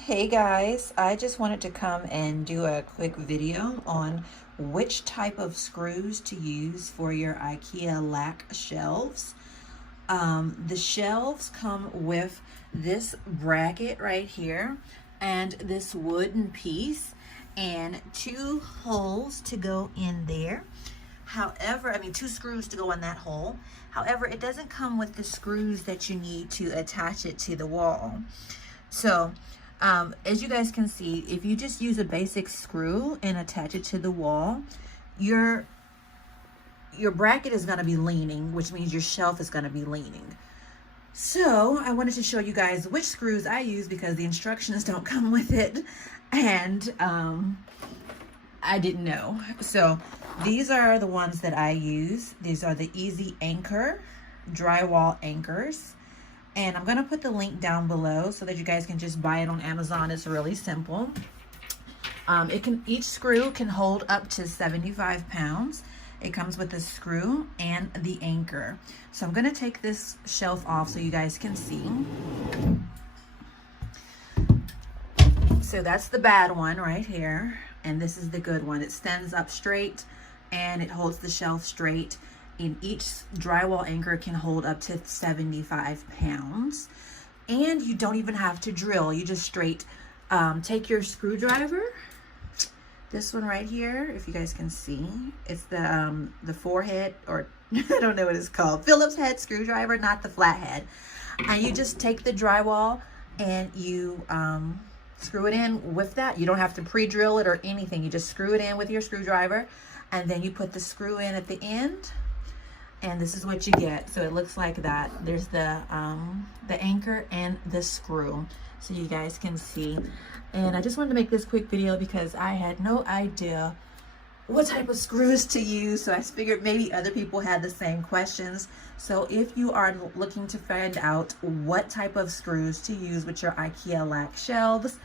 Hey guys, I just wanted to come and do a quick video on which type of screws to use for your IKEA lack shelves. The shelves come with this bracket right here and this wooden piece and two holes to go in there. However, two screws to go in that hole. However, it doesn't come with the screws that you need to attach it to the wall. So, as you guys can see, if you just use a basic screw and attach it to the wall, your bracket is going to be leaning, which means your shelf is going to be leaning. So I wanted to show you guys which screws I use because the instructions don't come with it, and I didn't know. So these are the ones that I use. These are the Easy Anchor drywall anchors. And I'm going to put the link down below so that you guys can just buy it on Amazon. It's really simple. Each screw can hold up to 75 pounds. It comes with the screw and the anchor. So I'm going to take this shelf off so you guys can see. So that's the bad one right here. And this is the good one. It stands up straight and it holds the shelf straight. And each drywall anchor can hold up to 75 pounds. And you don't even have to drill. You just straight take your screwdriver. This one right here, if you guys can see, it's the forehead, or I don't know what it's called. Phillips head screwdriver, not the flathead. And you just take the drywall and you screw it in with that. You don't have to pre-drill it or anything. You just screw it in with your screwdriver. And then you put the screw in at the end. And this is what you get. So it looks like that. There's the anchor and the screw, so you guys can see. And I just wanted to make this quick video because I had no idea what type of screws to use. So I figured maybe other people had the same questions. So if you are looking to find out what type of screws to use with your IKEA lack shelves,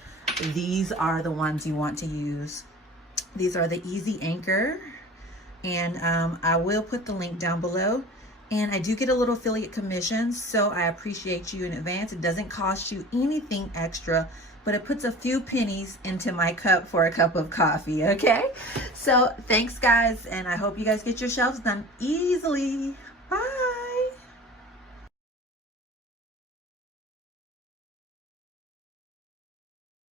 these are the ones you want to use. These are the Easy Anchor. And I will put the link down below, and I do get a little affiliate commission, so I appreciate you in advance. It doesn't cost you anything extra, but it puts a few pennies into my cup for a cup of coffee. Okay, so thanks guys, and I hope you guys get your shelves done easily. Bye.